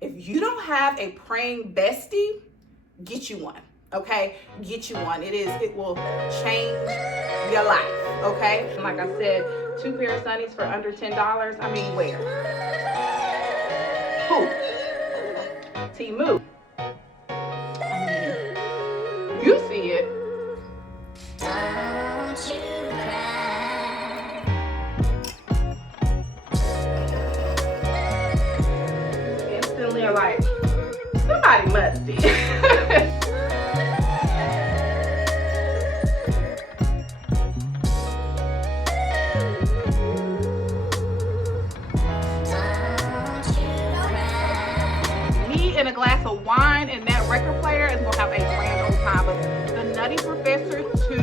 If you don't have a praying bestie, get you one, okay? Get you one. It will change your life, okay? Like I said, 2 pair of sunnies for under $10. I mean, where? Who? Temu. I mean, you see it. Instantly like, somebody must be. Me and a glass of wine and that record player is gonna have a grand old time. But the Nutty Professor 2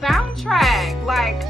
soundtrack, like,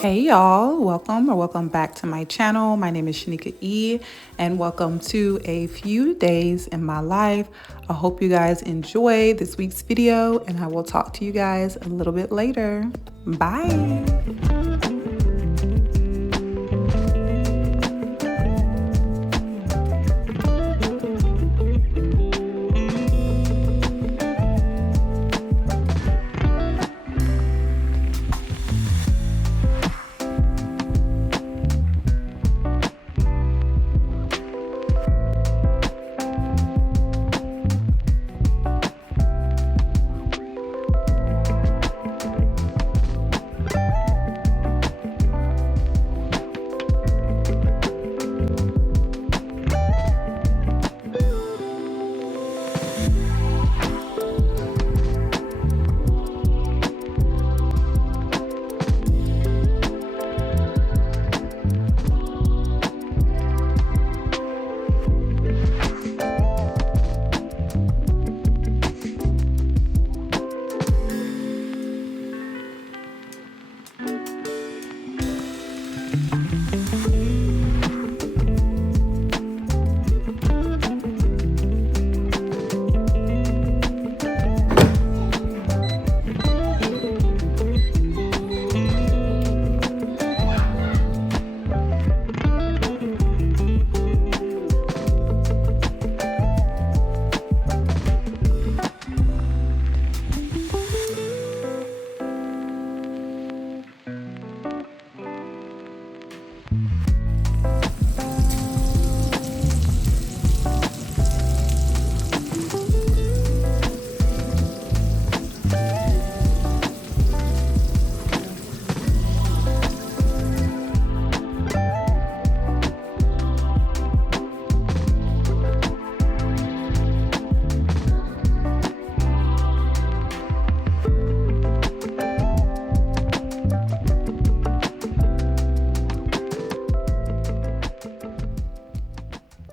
Hey y'all, welcome back to my channel. My name is Shanika E and welcome to a few days in my life. I hope you guys enjoy this week's video and I will talk to you guys a little bit later. Bye.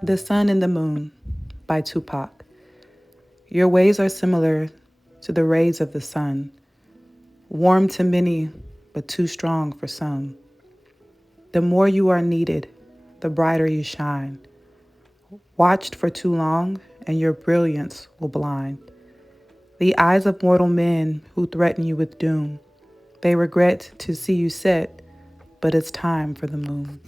The Sun and the Moon by Tupac. Your ways are similar to the rays of the sun, warm to many, but too strong for some. The more you are needed, the brighter you shine. Watched for too long, and your brilliance will blind the eyes of mortal men who threaten you with doom. They regret to see you set, but it's time for the moon.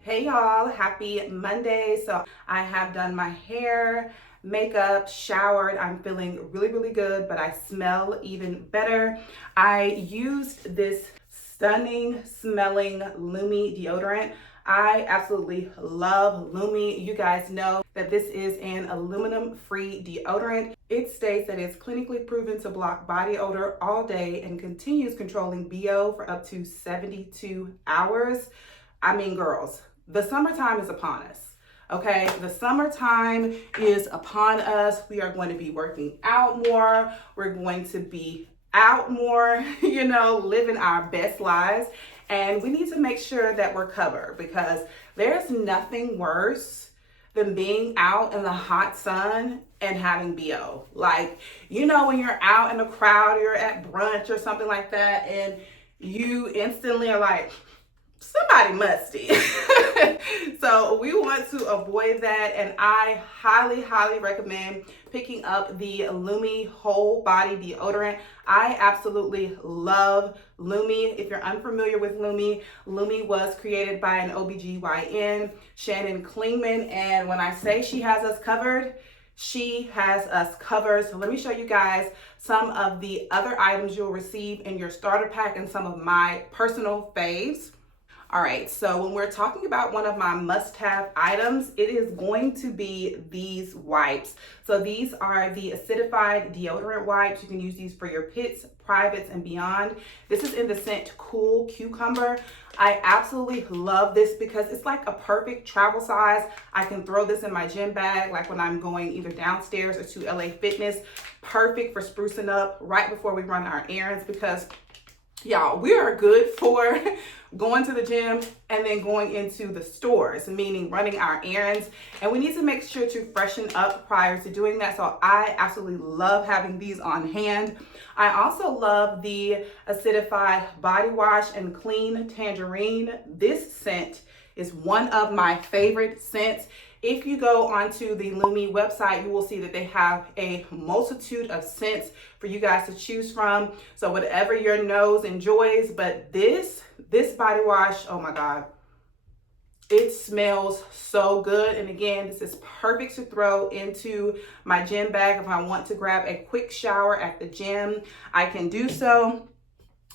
Hey y'all, happy Monday. So I have done my hair, makeup, showered. I'm feeling really good, but I smell even better. I used this stunning smelling Lumi deodorant. I absolutely love Lumi. You guys know that this is an aluminum-free deodorant. It states that it's clinically proven to block body odor all day and continues controlling BO for up to 72 hours. I mean, girls, the summertime is upon us, okay? The summertime is upon us. We are going to be working out more. We're going to be out more, you know, living our best lives. And we need to make sure that we're covered because there's nothing worse than being out in the hot sun and having BO. Like, you know, when you're out in a crowd, you're at brunch or something like that, and you instantly are like, somebody musty. So we want to avoid that, and I highly recommend picking up the Lumi whole body deodorant. I absolutely love Lumi. If you're unfamiliar with Lumi, Lumi was created by an OBGYN, Shannon Klingman, and when I say she has us covered, she has us covered. So let me show you guys some of the other items you'll receive in your starter pack and some of my personal faves. All right, so when we're talking about one of my must-have items, it is going to be these wipes. So these are the acidified deodorant wipes. You can use these for your pits, privates, and beyond. This is in the scent Cool Cucumber. I absolutely love this because it's like a perfect travel size. I can throw this in my gym bag, like when I'm going either downstairs or to LA Fitness. Perfect for sprucing up right before we run our errands, because y'all, we are good for going to the gym and then going into the stores, meaning running our errands. And we need to make sure to freshen up prior to doing that. So I absolutely love having these on hand. I also love the acidified body wash and clean tangerine. This scent is one of my favorite scents. If you go onto the Lumi website, you will see that they have a multitude of scents for you guys to choose from. So whatever your nose enjoys, but this body wash, oh my God, it smells so good. And again, this is perfect to throw into my gym bag. If I want to grab a quick shower at the gym, I can do so.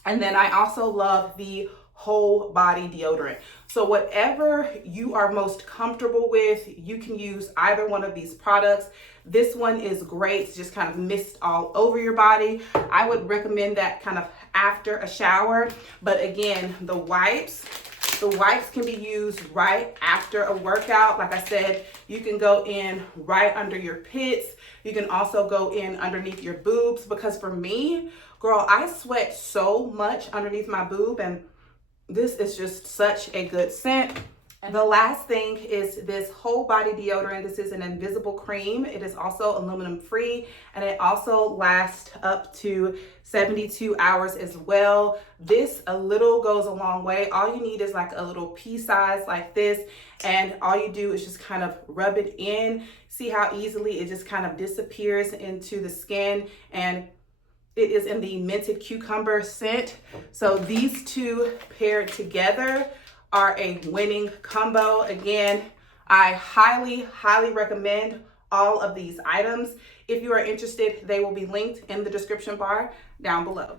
And then I also love the whole body deodorant. So whatever you are most comfortable with, you can use either one of these products. This one is great to just kind of mist all over your body. I would recommend that kind of after a shower. But again, the wipes can be used right after a workout. Like I said, you can go in right under your pits. You can also go in underneath your boobs, because for me, girl, I sweat so much underneath my boob, and this is just such a good scent. And the last thing is this whole body deodorant. This is an invisible cream. It is also aluminum free, and it also lasts up to 72 hours as well. This a little goes a long way. All you need is like a little pea size like this, and all you do is just kind of rub it in. See how easily it just kind of disappears into the skin, and it is in the minted cucumber scent. So these two paired together are a winning combo. Again, I highly recommend all of these items. If you are interested, they will be linked in the description bar down below.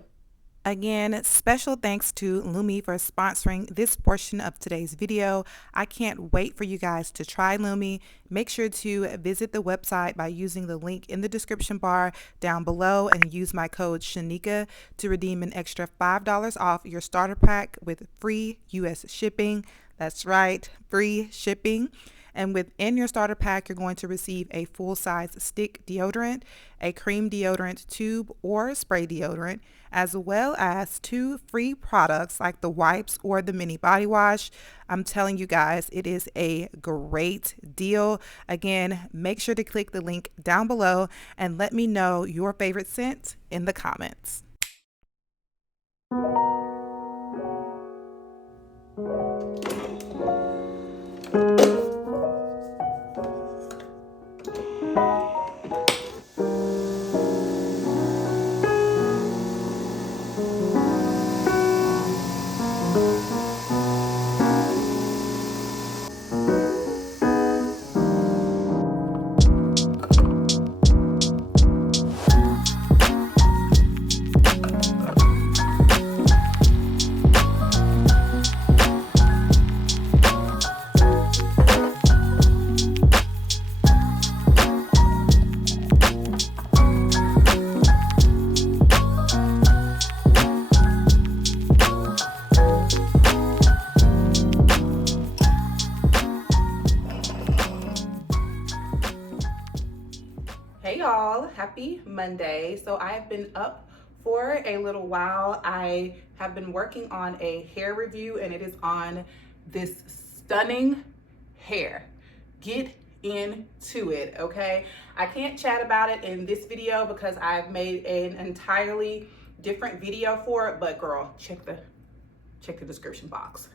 Again, special thanks to Lumi for sponsoring this portion of today's video. I can't wait for you guys to try Lumi. Make sure to visit the website by using the link in the description bar down below and use my code Shanika to redeem an extra $5 off your starter pack with free US shipping. That's right, free shipping. And within your starter pack, you're going to receive a full-size stick deodorant, a cream deodorant tube or spray deodorant, as well as 2 free products like the wipes or the mini body wash. I'm telling you guys, it is a great deal. Again, make sure to click the link down below and let me know your favorite scent in the comments. Hey y'all, happy Monday. So I have been up for a little while. I have been working on a hair review, and it is on this stunning hair. Get into it, okay? I can't chat about it in this video because I've made an entirely different video for it, but girl, check the description box.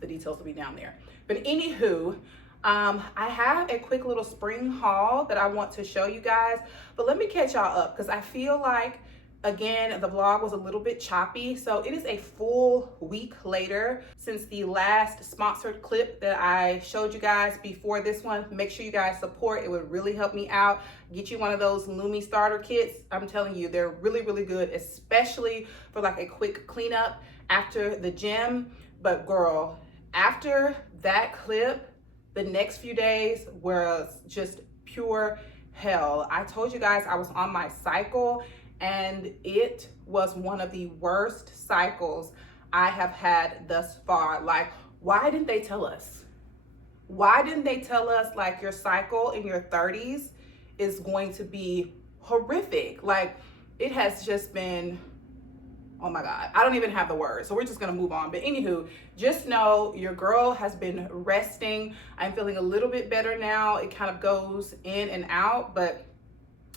The details will be down there. But anywho, I have a quick little spring haul that I want to show you guys, but let me catch y'all up because I feel like, again, the vlog was a little bit choppy. So it is a full week later since the last sponsored clip that I showed you guys before this one. Make sure you guys support. It would really help me out. Get you one of those Lumi starter kits. I'm telling you, they're really, really good, especially for like a quick cleanup after the gym. But girl, after that clip, the next few days was just pure hell. I told you guys I was on my cycle, and it was one of the worst cycles I have had thus far. Like, why didn't they tell us? Why didn't they tell us like your cycle in your 30s is going to be horrific? Like, it has just been, oh my God, I don't even have the words. So we're just gonna move on. But anywho, just know your girl has been resting. I'm feeling a little bit better now. It kind of goes in and out, but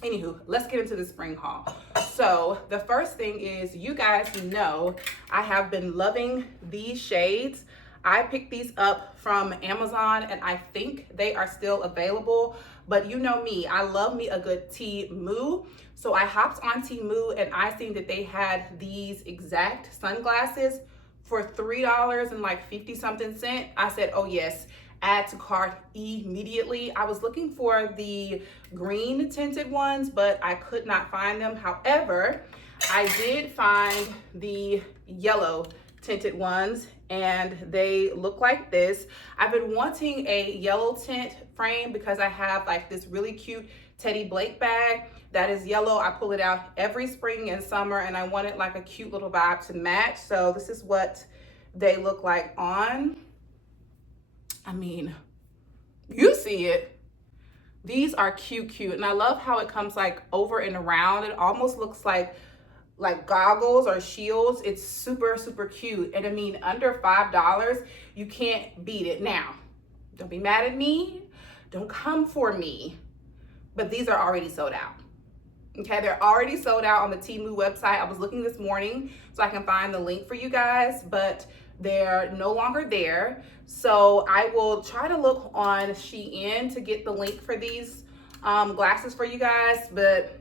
anywho, let's get into the spring haul. So the first thing is, you guys know I have been loving these shades. I picked these up from Amazon and I think they are still available, but you know me, I love me a good Temu. So I hopped on Temu and I seen that they had these exact sunglasses for $3 and like 50 something cents. I said, oh yes, add to cart immediately. I was looking for the green tinted ones, but I could not find them. However, I did find the yellow tinted ones and they look like this. I've been wanting a yellow tint frame because I have like this really cute Teddy Blake bag that is yellow. I pull it out every spring and summer and I wanted like a cute little vibe to match. So this is what they look like on. I mean, you see it. These are cute. And I love how it comes like over and around. It almost looks like goggles or shields. It's super, super cute. And I mean, under $5, you can't beat it. Now, don't be mad at me. Don't come for me. But these are already sold out. Okay, they're already sold out on the Temu website. I was looking this morning so I can find the link for you guys, but they're no longer there. So I will try to look on Shein to get the link for these glasses for you guys, but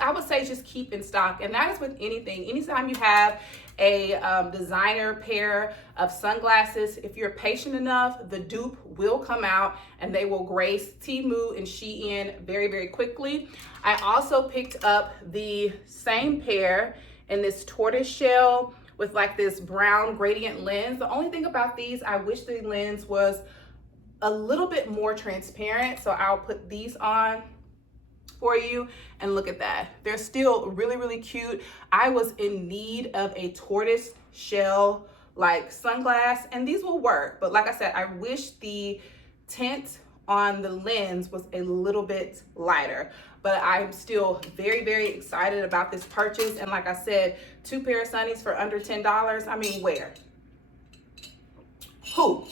I would say just keep in stock. And that is with anything. Anytime you have a designer pair of sunglasses, if you're patient enough, the dupe will come out and they will grace Temu and Shein very, very quickly. I also picked up the same pair in this tortoise shell with like this brown gradient lens. The only thing about these, I wish the lens was a little bit more transparent. So I'll put these on for you and look at that. They're still really, really cute. I was in need of a tortoise shell like sunglass and these will work. But like I said, I wish the tint on the lens was a little bit lighter. But I'm still very, very excited about this purchase. And like I said, 2 pair of sunnies for under $10. I mean, where? Who?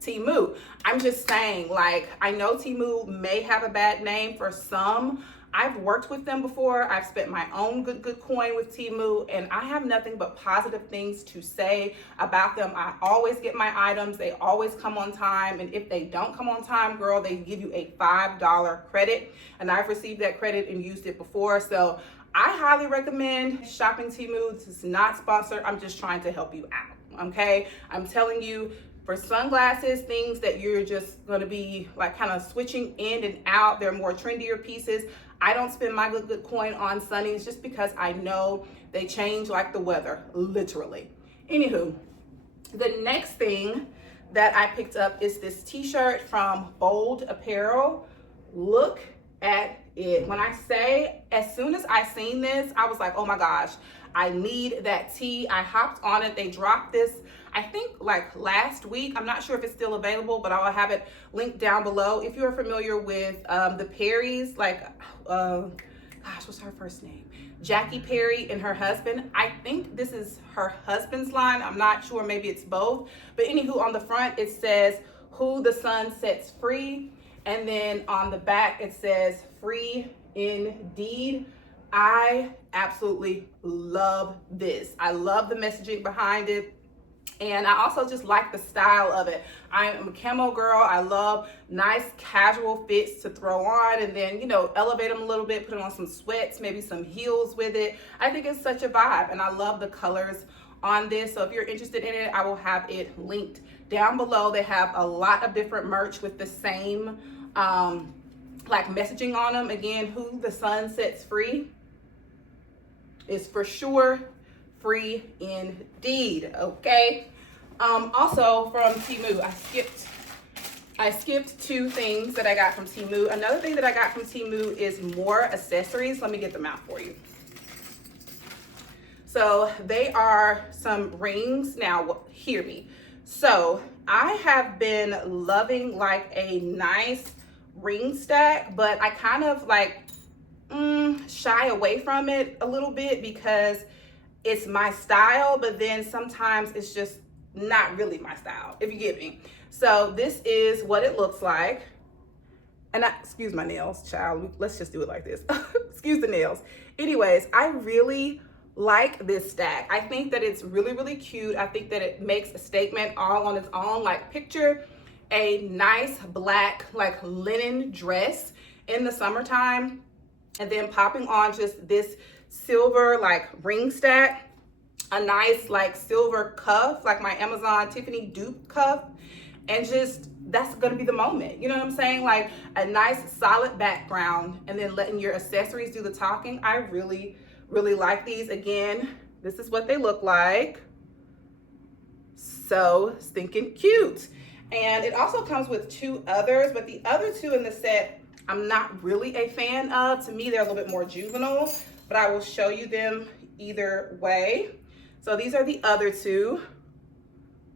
Temu. I'm just saying, like, I know Temu may have a bad name for some. I've worked with them before. I've spent my own good coin with Temu, and I have nothing but positive things to say about them. I always get my items. They always come on time, and if they don't come on time, girl, they give you a $5 credit, and I've received that credit and used it before. So I highly recommend shopping Temu. This is not sponsored. I'm just trying to help you out, okay? I'm telling you, for sunglasses, things that you're just gonna be like kind of switching in and out, they're more trendier pieces. I don't spend my good coin on sunnies just because I know they change like the weather, literally. Anywho, the next thing that I picked up is this t-shirt from Bold Apparel. Look at it. When I say, as soon as I seen this, I was like, oh my gosh, I need that tee. I hopped on it. They dropped this, I think like last week. I'm not sure if it's still available, but I'll have it linked down below. If you're familiar with the Perrys, like, gosh, what's her first name? Jackie Perry and her husband. I think this is her husband's line. I'm not sure, maybe it's both. But anywho, on the front, it says, who the sun sets free. And then on the back, it says free indeed. I absolutely love this. I love the messaging behind it. And I also just like the style of it. I am a camo girl. I love nice casual fits to throw on and then, you know, elevate them a little bit, put on some sweats, maybe some heels with it. I think it's such a vibe, and I love the colors on this. So if you're interested in it, I will have it linked down below. They have a lot of different merch with the same like messaging on them. Again, who the sun sets free is for sure free indeed. Okay. Also from Temu, I skipped two things that I got from Temu. Another thing that I got from Temu is more accessories. Let me get them out for you. So they are some rings. Now, hear me. So I have been loving like a nice ring stack, but I kind of like shy away from it a little bit because it's my style, but then sometimes it's just not really my style, if you get me. So this is what it looks like. And excuse my nails, child. Let's just do it like this. Excuse the nails. Anyways, I really like this stack. I think that it's really, really cute. I think that it makes a statement all on its own. Like picture a nice black like linen dress in the summertime and then popping on just this silver like ring stack, a nice like silver cuff, like my Amazon Tiffany dupe cuff, and just that's gonna be the moment. You know what I'm saying? Like a nice solid background and then letting your accessories do the talking. I really, really like these. Again, this is what they look like. So stinking cute. And it also comes with two others, but the other two in the set I'm not really a fan of. To me, they're a little bit more juvenile, but I will show you them either way. So these are the other two,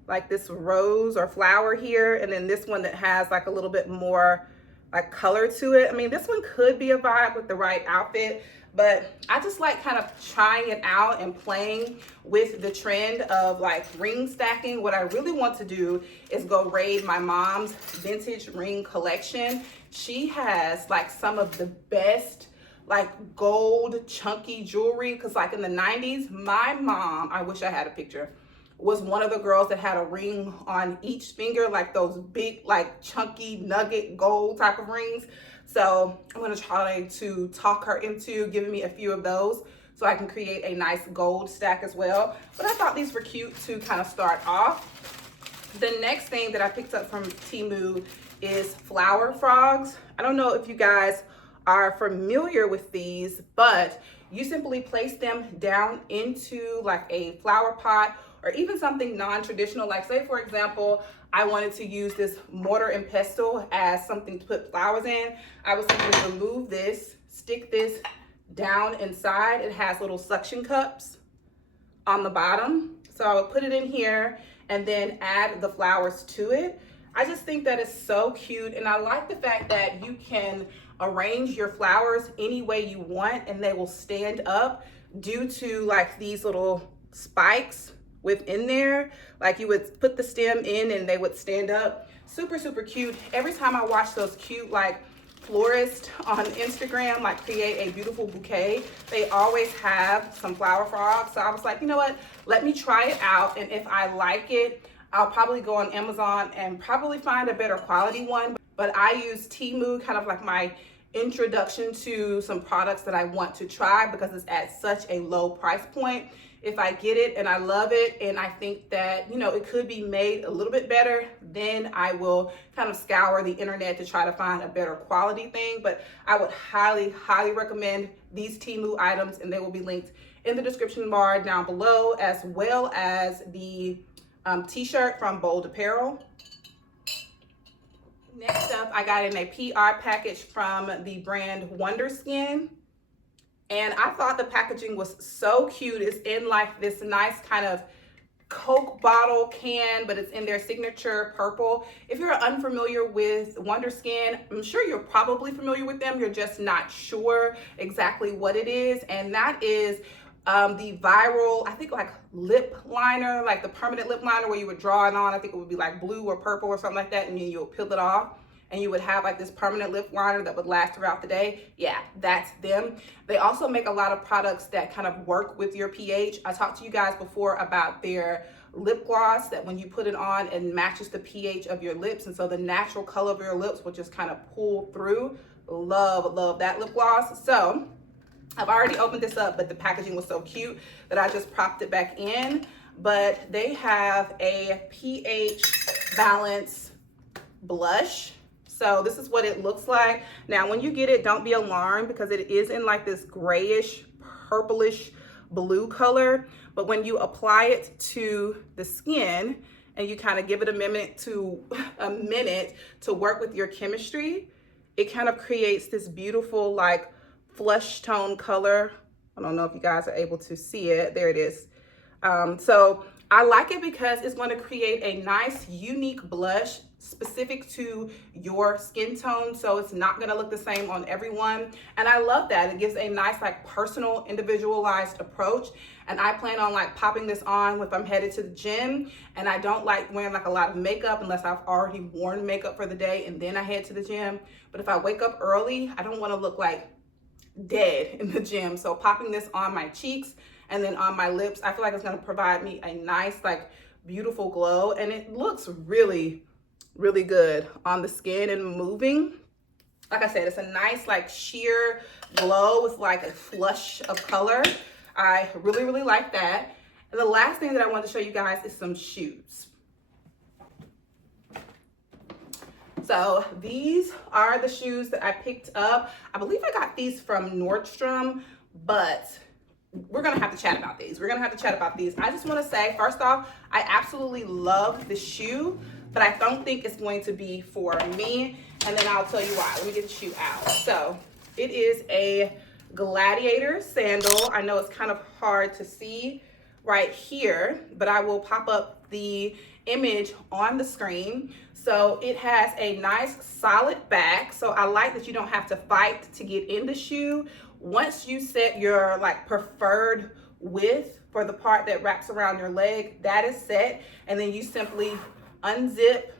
like this rose or flower here, and then this one that has like a little bit more like color to it. I mean, this one could be a vibe with the right outfit, but I just like kind of trying it out and playing with the trend of like ring stacking. What I really want to do is go raid my mom's vintage ring collection. She has like some of the best like gold chunky jewelry, because like in the 90s, my mom, I wish I had a picture, was one of the girls that had a ring on each finger, like those big like chunky nugget gold type of rings. So I'm gonna try to talk her into giving me a few of those so I can create a nice gold stack as well. But I thought these were cute to kind of start off. The next thing that I picked up from Temu is flower frogs. I don't know if you guys are familiar with these, but you simply place them down into like a flower pot or even something non-traditional. Like say for example, I wanted to use this mortar and pestle as something to put flowers in. I would simply remove this, stick this down inside. It has little suction cups on the bottom. So I would put it in here and then add the flowers to it. I just think that is so cute, and I like the fact that you can arrange your flowers any way you want and they will stand up due to like these little spikes within there. Like you would put the stem in and they would stand up. Super, super cute. Every time I watch those cute like florists on Instagram like create a beautiful bouquet, they always have some flower frogs. So I was like, you know what, let me try it out, and if I like it, I'll probably go on Amazon and probably find a better quality one. But I use Temu kind of like my introduction to some products that I want to try because it's at such a low price point. If I get it and I love it and I think that, you know, it could be made a little bit better, then I will kind of scour the internet to try to find a better quality thing. But I would highly, highly recommend these Temu items, and they will be linked in the description bar down below, as well as the t-shirt from Bold Apparel. Next up, I got in a PR package from the brand Wonderskin. And I thought the packaging was so cute. It's in like this nice kind of Coke bottle can, but it's in their signature purple. If you're unfamiliar with Wonderskin, I'm sure you're probably familiar with them. You're just not sure exactly what it is. And that is the viral, I think like lip liner, like the permanent lip liner where you would draw it on. I think it would be like blue or purple or something like that, and then you'll peel it off and you would have like this permanent lip liner that would last throughout the day. Yeah, that's them. They also make a lot of products that kind of work with your pH. I talked to you guys before about their lip gloss that when you put it on, it matches the pH of your lips, and so the natural color of your lips will just kind of pull through. Love that lip gloss. So I've already opened this up, but the packaging was so cute that I just propped it back in. But they have a pH balance blush. So this is what it looks like. Now, when you get it, don't be alarmed because it is in like this grayish, purplish blue color. But when you apply it to the skin and you kind of give it a minute to work with your chemistry, it kind of creates this beautiful like flesh tone color. I don't know if you guys are able to see it. There it is. So I like it because it's going to create a nice, unique blush specific to your skin tone. So it's not going to look the same on everyone. And I love that. It gives a nice, like personal, individualized approach. And I plan on like popping this on if I'm headed to the gym. And I don't like wearing like a lot of makeup unless I've already worn makeup for the day and then I head to the gym. But if I wake up early, I don't want to look like dead in the gym. So popping this on my cheeks and then on my lips, I feel like it's going to provide me a nice, like beautiful glow. And it looks really, really good on the skin and moving. Like I said, it's a nice like sheer glow with like a flush of color. I really, really like that. And the last thing that I want to show you guys is some shoes. So these are the shoes that I picked up. I believe I got these from Nordstrom, but we're gonna have to chat about these. I just wanna say, first off, I absolutely love the shoe, but I don't think it's going to be for me. And then I'll tell you why. Let me get the shoe out. So it is a Gladiator sandal. I know it's kind of hard to see right here, but I will pop up the image on the screen. So it has a nice solid back. So I like that you don't have to fight to get in the shoe. Once you set your like preferred width for the part that wraps around your leg, that is set. And then you simply unzip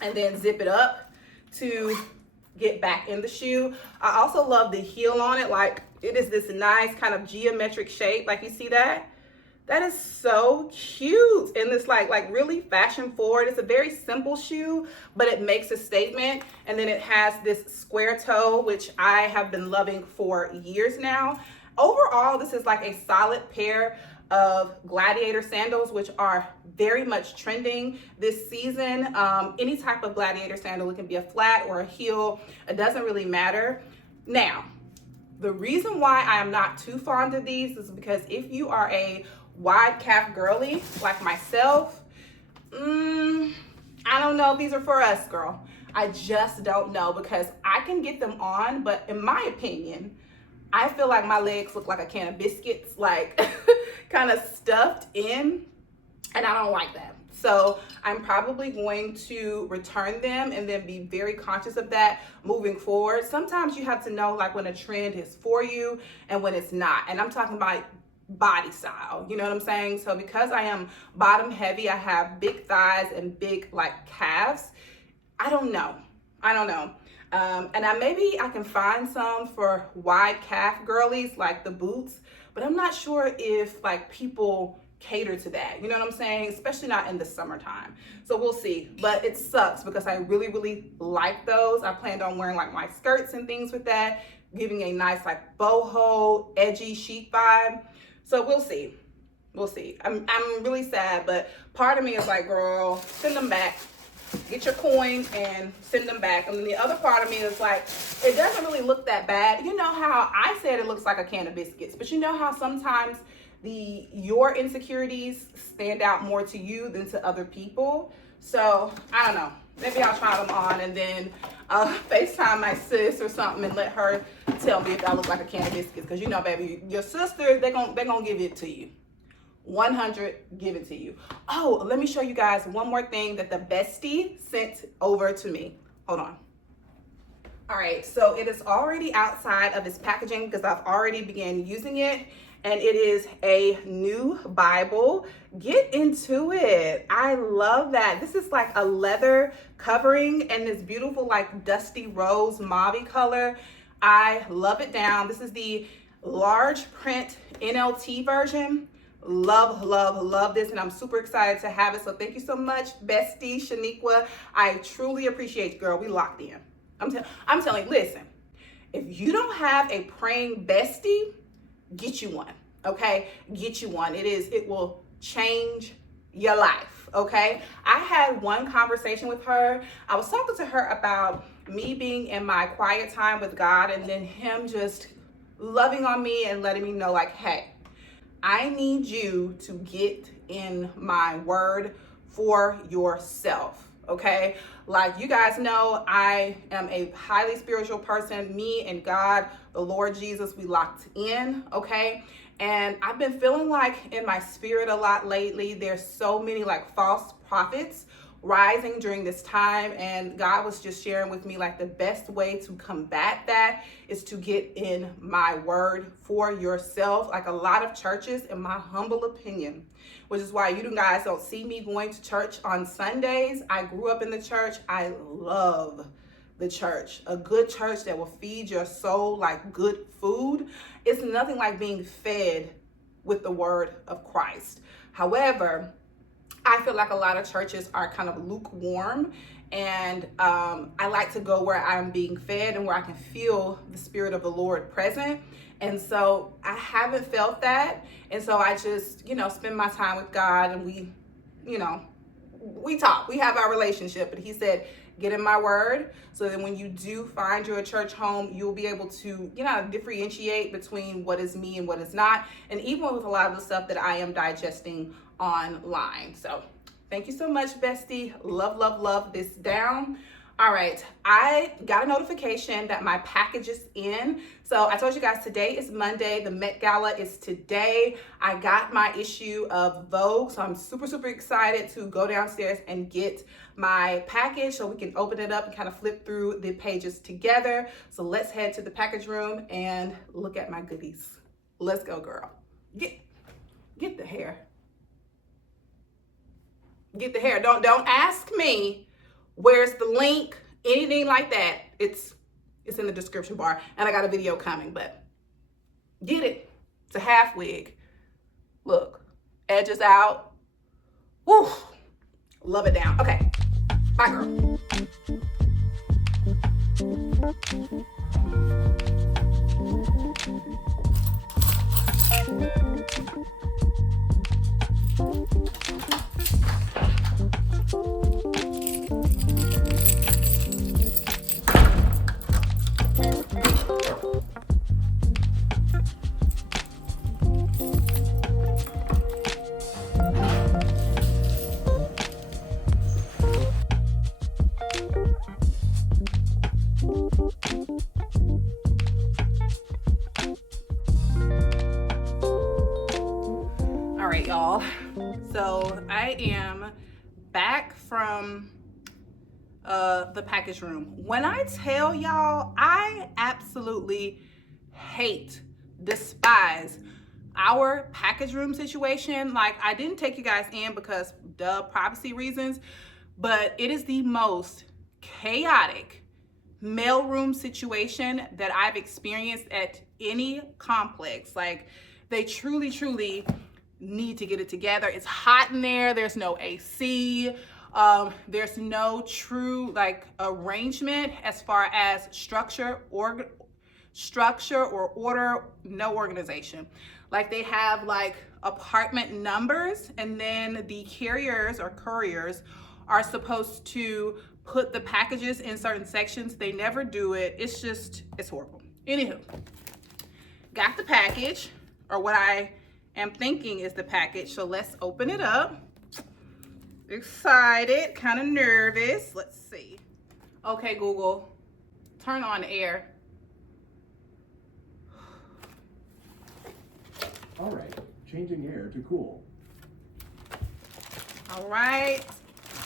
and then zip it up to get back in the shoe. I also love the heel on it. Like it is this nice kind of geometric shape. Like you see that? That is so cute. And it's like really fashion forward. It's a very simple shoe, but it makes a statement. And then it has this square toe, which I have been loving for years now. Overall, this is like a solid pair of Gladiator sandals, which are very much trending this season. Any type of Gladiator sandal, it can be a flat or a heel. It doesn't really matter. Now, the reason why I am not too fond of these is because if you are a wide calf girly like myself, I don't know if these are for us, girl. I just don't know, because I can get them on, but in my opinion, I feel like my legs look like a can of biscuits, like kind of stuffed in, and I don't like that. So I'm probably going to return them and then be very conscious of that moving forward. Sometimes you have to know like when a trend is for you and when it's not. And I'm talking about body style, you know what I'm saying? So because I am bottom heavy, I have big thighs and big like calves. I don't know. And maybe I can find some for wide calf girlies like the boots, but I'm not sure if like people cater to that, you know what I'm saying? Especially not in the summertime. So we'll see, but it sucks because I really, really like those. I planned on wearing like my skirts and things with that, giving a nice like boho, edgy, chic vibe. So we'll see. I'm really sad, but part of me is like, girl, send them back. Get your coin and send them back. And then the other part of me is like, it doesn't really look that bad. You know how I said it looks like a can of biscuits, but you know how sometimes your insecurities stand out more to you than to other people. So I don't know. Maybe I'll try them on and then FaceTime my sis or something and let her tell me if I look like a can of biscuits. Because you know, baby, your sisters, they're gonna give it to you. 100, give it to you. Oh, let me show you guys one more thing that the bestie sent over to me. Hold on. All right, so it is already outside of its packaging because I've already began using it. and it is a new Bible. Get into it. I love that. This is like a leather covering and this beautiful like dusty rose mauve color. I love it down. This is the large print NLT version. Love, love, love this, and I'm super excited to have it. So thank you so much, bestie Shaniqua. I truly appreciate you, girl. We locked in. I'm telling you, listen, if you don't have a praying bestie, get you one, okay? Get you one. It will change your life, okay? I had one conversation with her. I was talking to her about me being in my quiet time with God, and then him just loving on me and letting me know like, hey, I need you to get in my word for yourself, okay? Like you guys know, I am a highly spiritual person. Me and God, the Lord Jesus, we locked in, okay? And I've been feeling like in my spirit a lot lately. There's so many like false prophets rising during this time, and God was just sharing with me like the best way to combat that is to get in my word for yourself. Like a lot of churches, in my humble opinion, which is why you guys don't see me going to church on Sundays. I grew up in the church. I love the church. A good church that will feed your soul like good food. It's nothing like being fed with the word of Christ. However, I feel like a lot of churches are kind of lukewarm, and I like to go where I'm being fed and where I can feel the Spirit of the Lord present. And so I haven't felt that. And so I just, spend my time with God, and we talk, we have our relationship. But he said, get in my word, so that when you do find your church home, you'll be able to, differentiate between what is me and what is not. And even with a lot of the stuff that I am digesting online. So thank you so much, bestie. Love, love, love this down. All right, I got a notification that my package is in. So I told you guys today is Monday. The Met Gala is today. I got my issue of Vogue, so I'm super, super excited to go downstairs and get my package so we can open it up and kind of flip through the pages together. So let's head to the package room and look at my goodies. Let's go, girl. Get the hair. Get the hair. Don't ask me where's the link, anything like that. It's in the description bar, and I got a video coming, but get it. It's a half wig. Look, edges out. Woo, love it down. Okay, bye, girl. All right, y'all. So I am back from the package room. When I tell y'all, I absolutely despise our package room situation. Like, I didn't take you guys in because privacy reasons, but it is the most chaotic mailroom situation that I've experienced at any complex. Like, they truly, truly need to get it together. It's hot in there. There's no AC. There's no true like arrangement as far as structure or order, no organization. Like, they have like apartment numbers, and then the carriers or couriers are supposed to put the packages in certain sections. They never do it. It's horrible. Anywho, got the package, or what I am thinking is the package. So let's open it up. Excited, kind of nervous. Let's see. Okay, Google, turn on air. All right, changing air to cool. All right.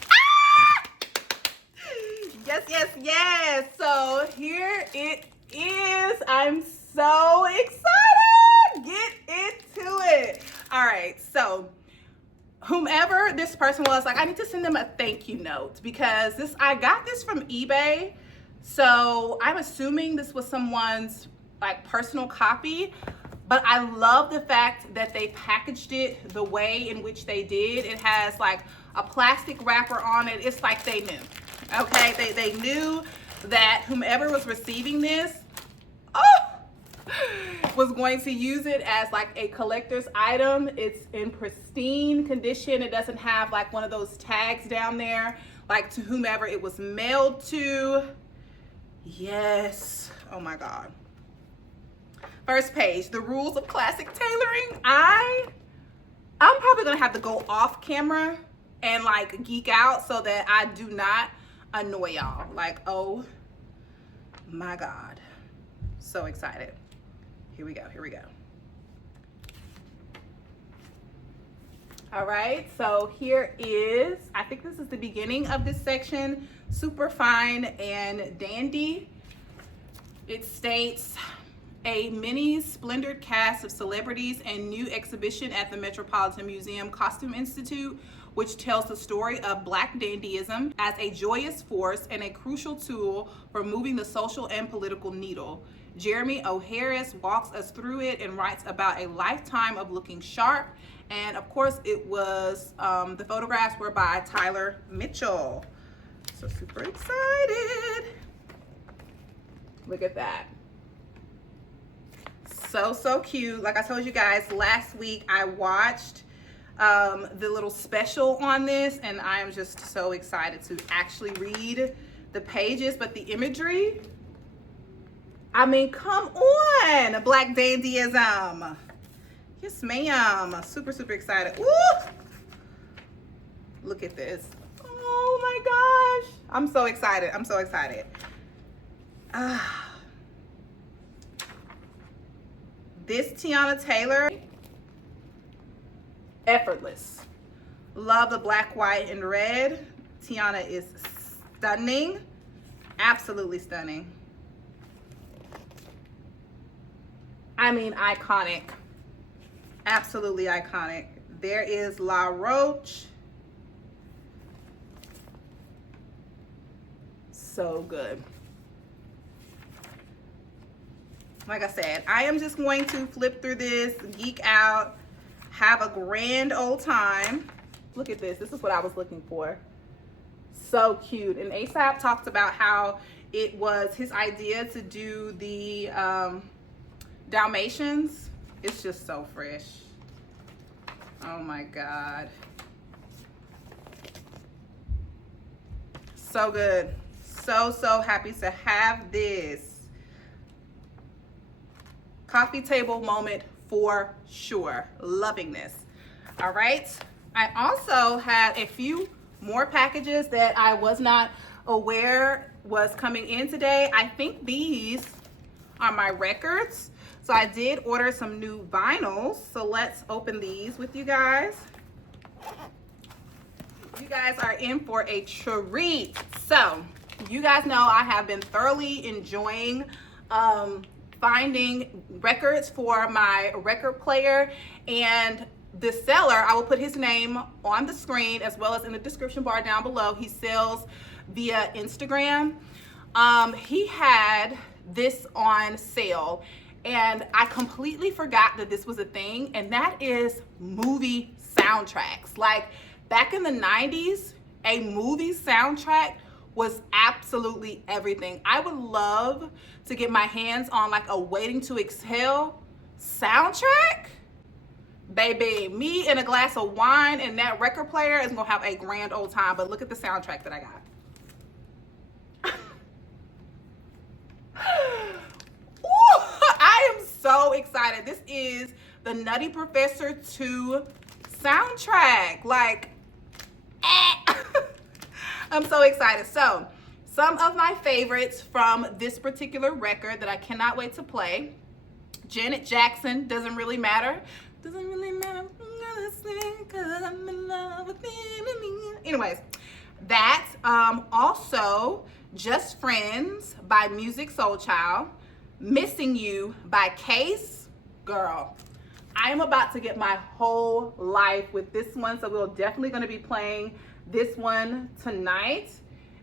Ah! Yes, yes, yes. So here it is. I'm so excited. Get into All right, so whomever this person was, like, I need to send them a thank you note because I got this from eBay. So I'm assuming this was someone's like personal copy, but I love the fact that they packaged it the way in which they did. It has like a plastic wrapper on it. It's like they knew, okay? They knew that whomever was receiving this, was going to use it as like a collector's item. It's in pristine condition. It doesn't have like one of those tags down there, like to whomever it was mailed to. Yes, oh my God. First page, the rules of classic tailoring. I'm probably gonna have to go off camera and like geek out so that I do not annoy y'all. Like, oh my God, so excited. Here we go, here we go. All right, so here is, I think this is the beginning of this section, super fine and dandy. It states, a mini splendored cast of celebrities and new exhibition at the Metropolitan Museum Costume Institute, which tells the story of Black dandyism as a joyous force and a crucial tool for moving the social and political needle. Jeremy O'Harris walks us through it and writes about a lifetime of looking sharp. And of course it was, the photographs were by Tyler Mitchell. So super excited. Look at that. So cute. Like I told you guys last week, I watched the little special on this and I am just so excited to actually read the pages, but the imagery, I mean, come on, Black dandyism. Yes, ma'am. Super excited. Woo! Look at this. Oh my gosh. I'm so excited. I'm so excited. This Tiana Taylor, effortless. Love the black, white, and red. Tiana is stunning. Absolutely stunning. I mean, iconic. Absolutely iconic. There is La Roche. So good. Like I said, I am just going to flip through this, geek out, have a grand old time. Look at this. This is what I was looking for. So cute. And ASAP talked about how it was his idea to do the Dalmatians. It's just so fresh. Oh my God. So good. So happy to have this. Coffee table moment for sure. Loving this. All right. I also had a few more packages that I was not aware was coming in today. I think these are my records. So I did order some new vinyls. So let's open these with you guys. You guys are in for a treat. So you guys know I have been thoroughly enjoying finding records for my record player, and the seller, I will put his name on the screen as well as in the description bar down below. He sells via Instagram. He had this on sale and I completely forgot that this was a thing, and that is movie soundtracks. Like back in the 90s, a movie soundtrack was absolutely everything. I would love to get my hands on like a Waiting to Exhale soundtrack. Baby, me and a glass of wine and that record player is gonna have a grand old time. But look at the soundtrack that I got. Ooh, I am so excited. This is the Nutty Professor 2 soundtrack. Like, I'm so excited. So, some of my favorites from this particular record that I cannot wait to play. Janet Jackson, Doesn't Really Matter. Doesn't really matter, because I'm in love with you. Anyways, that. Also, Just Friends by Music Soul Child. Missing You by Case. Girl, I am about to get my whole life with this one, so we're definitely going to be playing this one tonight.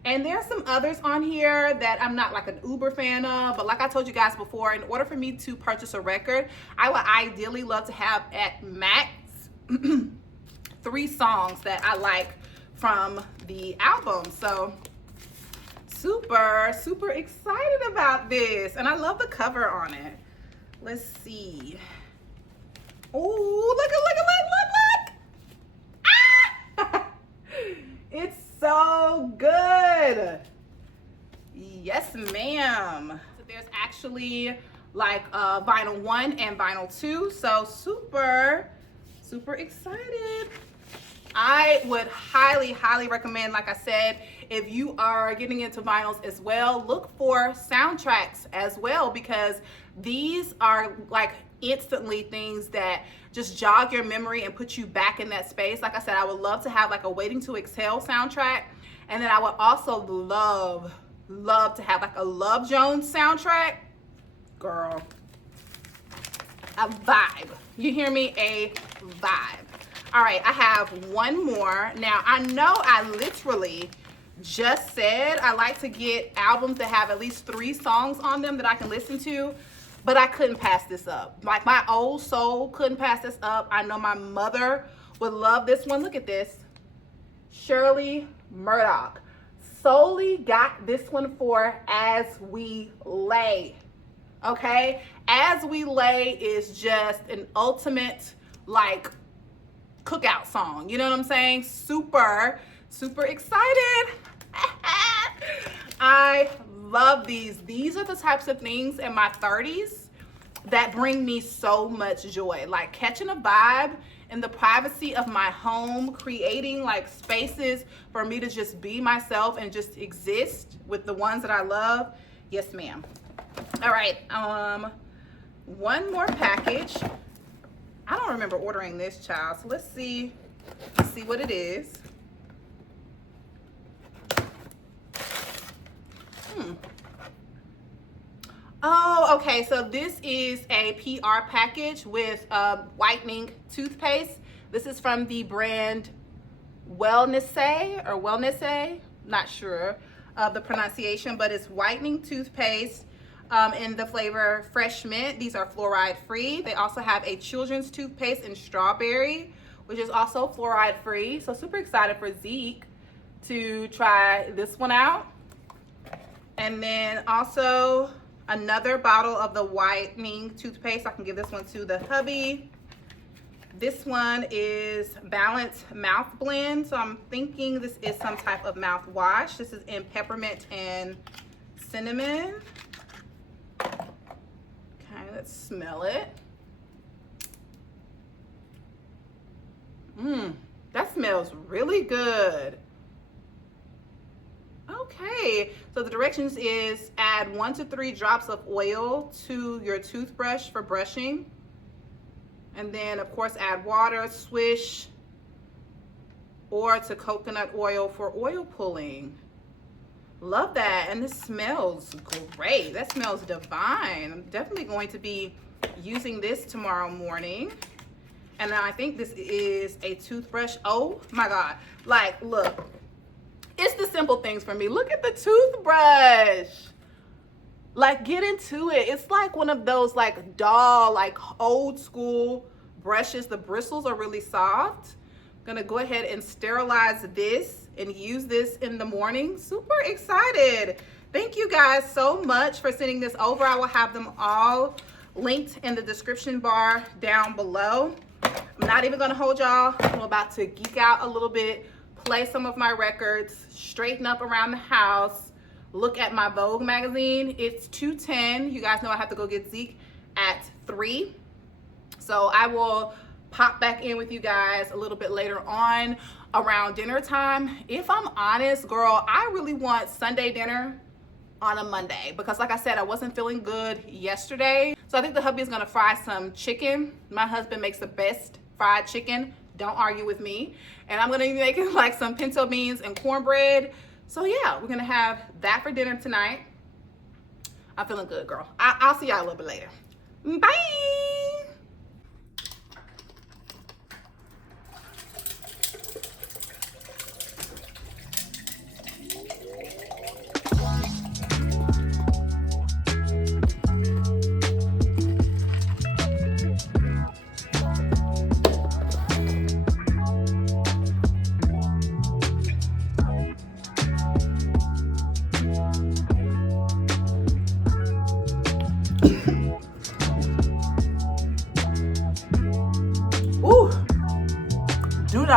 And there's some others on here that I'm not like an uber fan of, but like I told you guys before, in order for me to purchase a record, I would ideally love to have at max 3 songs that I like from the album. So super excited about this, and I love the cover on it. Let's see. Oh, look. Ah! It's so good. Yes, ma'am. There's actually like vinyl 1 and vinyl 2, so super excited. I would highly recommend, like I said, if you are getting into vinyls as well, look for soundtracks as well, because these are like instantly things that just jog your memory and put you back in that space. Like I said, I would love to have like a Waiting to Exhale soundtrack, and then I would also love to have like a Love Jones soundtrack. Girl, a vibe. You hear me? A vibe. All right, I have one more. Now, I know I literally just said I like to get albums that have at least 3 songs on them that I can listen to, but I couldn't pass this up. Like, my old soul couldn't pass this up. I know my mother would love this one. Look at this. Shirley Murdoch. Solely got this one for As We Lay. Okay? As We Lay is just an ultimate, like, cookout song. You know what I'm saying? Super excited. I love these. These are the types of things in my 30s that bring me so much joy. Like catching a vibe in the privacy of my home, creating like spaces for me to just be myself and just exist with the ones that I love. Yes, ma'am. All right, one more package. I don't remember ordering this, child, so let's see what it is. Oh, okay, so this is a PR package with whitening toothpaste. This is from the brand Wellness, not sure of the pronunciation, but it's whitening toothpaste in the flavor Fresh Mint. These are fluoride free. They also have a children's toothpaste in strawberry, which is also fluoride free. So super excited for Zeke to try this one out. And then also another bottle of the whitening toothpaste. I can give this one to the hubby. This one is Balanced Mouth Blend. So I'm thinking this is some type of mouthwash. This is in peppermint and cinnamon. Okay, let's smell it. That smells really good. Okay, so the directions is add 1 to 3 drops of oil to your toothbrush for brushing. And then of course add water, swish, or to coconut oil for oil pulling. Love that, and this smells great. That smells divine. I'm definitely going to be using this tomorrow morning. And I think this is a toothbrush. Oh my God, like look. It's the simple things for me. Look at the toothbrush. Like get into it. It's like one of those like doll, like old school brushes. The bristles are really soft. I'm gonna go ahead and sterilize this and use this in the morning. Super excited. Thank you guys so much for sending this over. I will have them all linked in the description bar down below. I'm not even gonna hold y'all. I'm about to geek out a little bit, play some of my records, straighten up around the house, look at my Vogue magazine. It's 2:10. You guys know I have to go get Zeke at 3. So I will pop back in with you guys a little bit later on around dinner time. If I'm honest, girl, I really want Sunday dinner on a Monday because like I said, I wasn't feeling good yesterday. So I think the hubby is gonna fry some chicken. My husband makes the best fried chicken. Don't argue with me. And I'm gonna be making like some pinto beans and cornbread. So yeah, we're gonna have that for dinner tonight. I'm feeling good, girl. I'll see y'all a little bit later. Bye.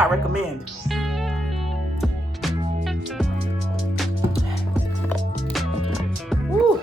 not recommend. Woo.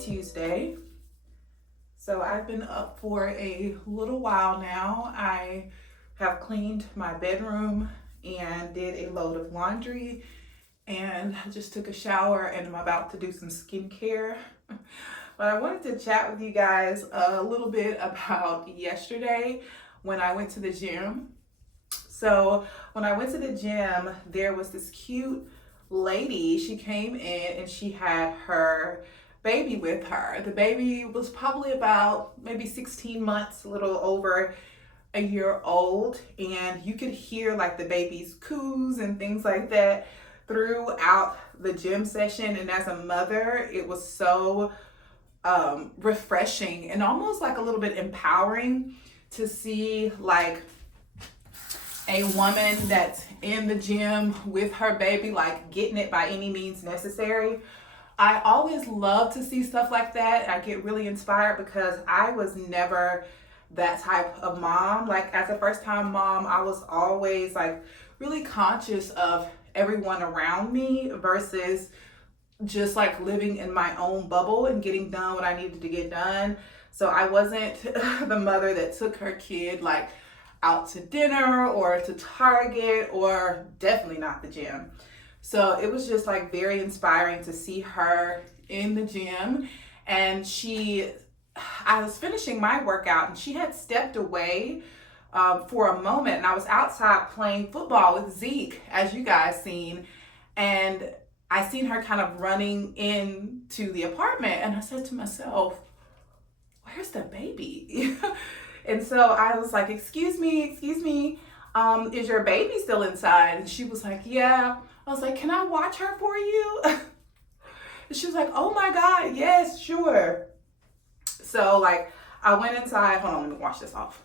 Tuesday. So I've been up for a little while now. I have cleaned my bedroom and did a load of laundry, and I just took a shower and I'm about to do some skincare. But I wanted to chat with you guys a little bit about yesterday when I went to the gym. So when I went to the gym, there was this cute lady. She came in and she had her baby with her. The baby was probably about maybe 16 months, a little over a year old, and you could hear like the baby's coos and things like that throughout the gym session. And as a mother, it was so refreshing and almost like a little bit empowering to see like a woman that's in the gym with her baby, like getting it by any means necessary. I always love to see stuff like that. I get really inspired because I was never that type of mom. Like as a first time mom, I was always like really conscious of everyone around me versus just like living in my own bubble and getting done what I needed to get done. So I wasn't the mother that took her kid like out to dinner or to Target, or definitely not the gym. So it was just like very inspiring to see her in the gym. And I was finishing my workout and she had stepped away for a moment, and I was outside playing football with Zeke, as you guys seen. And I seen her kind of running into the apartment, and I said to myself, where's the baby? And so I was like, excuse me, is your baby still inside? And she was like, yeah. I was like, can I watch her for you? And she was like, oh my God, yes, sure. So like, I went inside. Hold on, let me wash this off.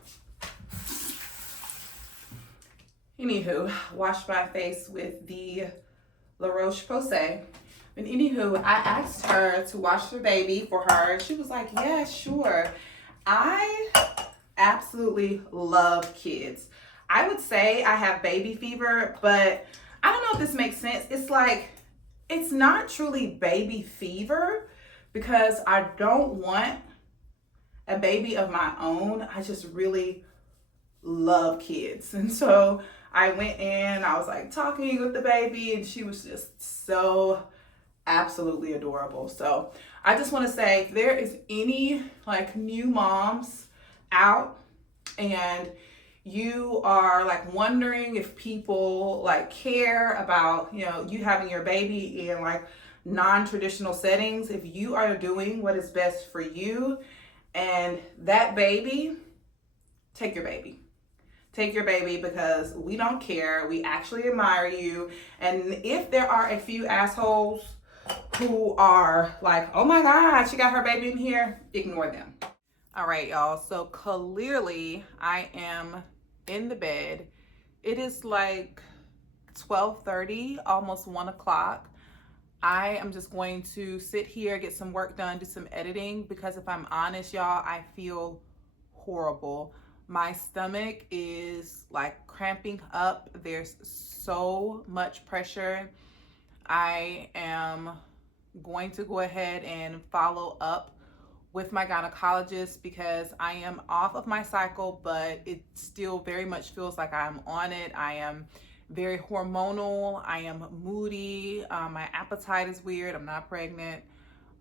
Anywho, washed my face with the La Roche-Posay. And anywho, I asked her to wash the baby for her. She was like, yeah, sure. I absolutely love kids. I would say I have baby fever, but I don't know if this makes sense. It's like, it's not truly baby fever because I don't want a baby of my own. I just really love kids. And so I went in, I was like talking with the baby, and she was just so absolutely adorable. So I just want to say, if there is any like new moms out and you are like wondering if people like care about, you know, you having your baby in like non-traditional settings, if you are doing what is best for you and that baby, take your baby. Take your baby, because we don't care. We actually admire you. And if there are a few assholes who are like, oh my God, she got her baby in here, ignore them. All right, y'all. So clearly I am in the bed. It is like 12:30, almost 1 o'clock. I am just going to sit here, get some work done, do some editing, because if I'm honest, y'all, I feel horrible. My stomach is like cramping up. There's so much pressure. I am going to go ahead and follow up with my gynecologist because I am off of my cycle, but it still very much feels like I'm on it. I am very hormonal. I am moody. My appetite is weird. I'm not pregnant.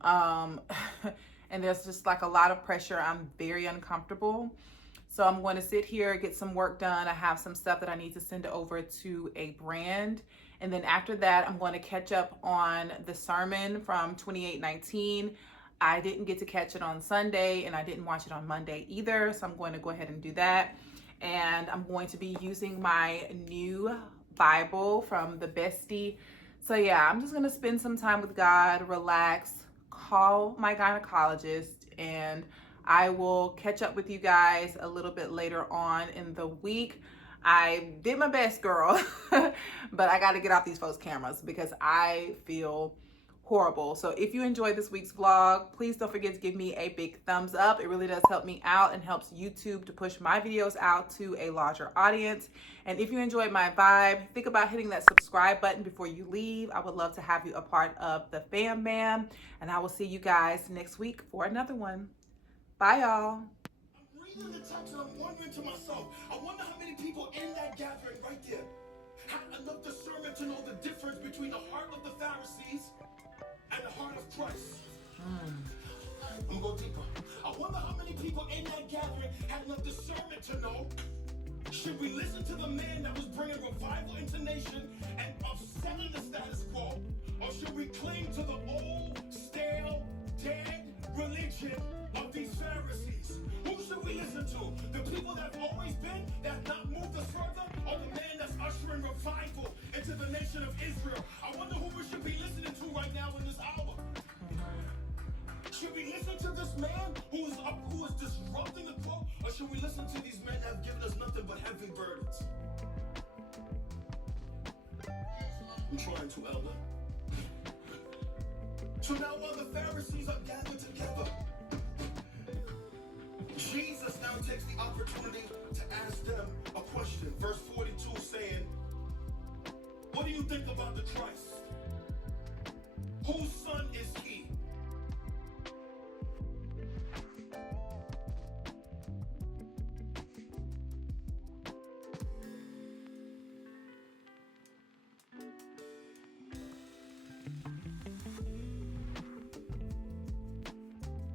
And there's just like a lot of pressure. I'm very uncomfortable. So I'm going to sit here, get some work done. I have some stuff that I need to send over to a brand. And then after that, I'm going to catch up on the sermon from 2819. I didn't get to catch it on Sunday, and I didn't watch it on Monday either. So I'm going to go ahead and do that. And I'm going to be using my new Bible from the Bestie. So yeah, I'm just going to spend some time with God, relax, call my gynecologist, and I will catch up with you guys a little bit later on in the week. I did my best, girl, but I got to get off these folks' cameras because I feel horrible. So if you enjoyed this week's vlog, please don't forget to give me a big thumbs up. It really does help me out and helps YouTube to push my videos out to a larger audience. And if you enjoyed my vibe, think about hitting that subscribe button before you leave. I would love to have you a part of the fam bam, and I will see you guys next week for another one. Bye, y'all. I'm reading the text and I'm wondering to myself, I wonder how many people in that gathering right there had enough discernment to know the difference between the heart of the Pharisees and the heart of Christ. I'm gonna go deeper. I wonder how many people in that gathering had enough discernment to know, should we listen to the man that was bringing revival into nation and upsetting the status quo, or should we cling to the old, stale, dead religion of these Pharisees? Who should we listen to? The people that have always been, that have not moved us further, or the man that's ushering revival into the nation of Israel? I wonder who we should be listening to right now in this hour. Should we listen to this man who is disrupting the quote, or should we listen to these men that have given us nothing but heavy burdens? I'm trying to, Elder. So now while the Pharisees are gathered together, Jesus now takes the opportunity to ask them a question. Verse 42 saying, what do you think about the Christ?